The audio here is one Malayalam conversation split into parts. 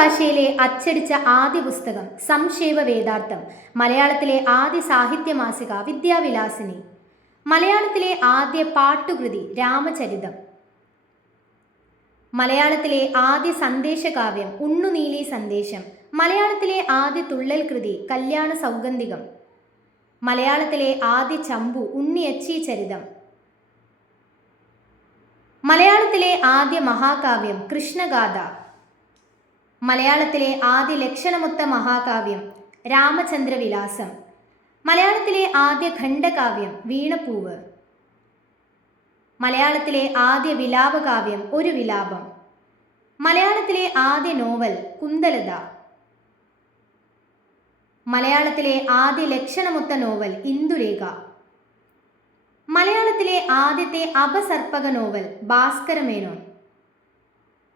ഭാഷയിലെ അച്ചടിച്ച ആദ്യ പുസ്തകം സംക്ഷേപ വേദാർത്ഥം. മലയാളത്തിലെ ആദ്യ സാഹിത്യ മാസിക വിദ്യാവിലാസിനി. മലയാളത്തിലെ ആദ്യ പാട്ടുകൃതി രാമചരിതം. മലയാളത്തിലെ ആദ്യ സന്ദേശകാവ്യം ഉണ്ണുനീലി സന്ദേശം. മലയാളത്തിലെ ആദ്യ തുള്ളൽ കൃതി കല്യാണ സൗഗന്ധികം. മലയാളത്തിലെ ആദ്യ ചമ്പു ഉണ്ണിയച്ചി ചരിതം. മലയാളത്തിലെ ആദ്യ മഹാകാവ്യം കൃഷ്ണഗാഥ. മലയാളത്തിലെ ആദ്യ ലക്ഷണമൊത്ത മഹാകാവ്യം രാമചന്ദ്രവിലാസം. മലയാളത്തിലെ ആദ്യ ഖണ്ഡകാവ്യം വീണപ്പൂവ്. മലയാളത്തിലെ ആദ്യ വിലാപകാവ്യം ഒരു വിലാപം. മലയാളത്തിലെ ആദ്യ നോവൽ കുന്തലത. മലയാളത്തിലെ ആദ്യ ലക്ഷണമൊത്ത നോവൽ ഇന്ദുലേഖ. മലയാളത്തിലെ ആദ്യത്തെ അപസർപ്പക നോവൽ ഭാസ്കരമേനോൻ.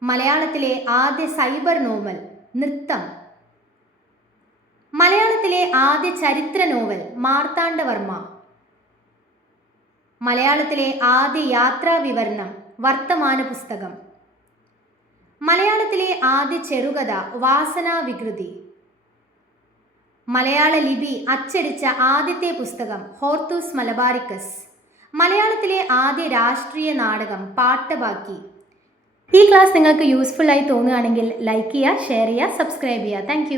മലയാളത്തിലെ ആദ്യ സൈബർ നോവൽ നൃത്തം. മലയാളത്തിലെ ആദ്യ ചരിത്ര നോവൽ മാർത്താണ്ഡവർമ്മ. മലയാളത്തിലെ ആദ്യ യാത്രാ വിവരണം വർത്തമാന പുസ്തകം. മലയാളത്തിലെ ആദ്യ ചെറുകഥ വാസനാവികൃതി. മലയാള ലിപി അച്ചടിച്ച ആദ്യത്തെ പുസ്തകം ഹോർത്തൂസ് മലബാറിക്കസ്. മലയാളത്തിലെ ആദ്യ രാഷ്ട്രീയ നാടകം പാട്ടബാക്കി. ഈ ക്ലാസ് നിങ്ങൾക്ക് യൂസ്ഫുൾ ആയി തോന്നുകയാണെങ്കിൽ ലൈക്ക് ചെയ്യുക, ഷെയർ ചെയ്യുക, സബ്സ്ക്രൈബ് ചെയ്യുക. താങ്ക്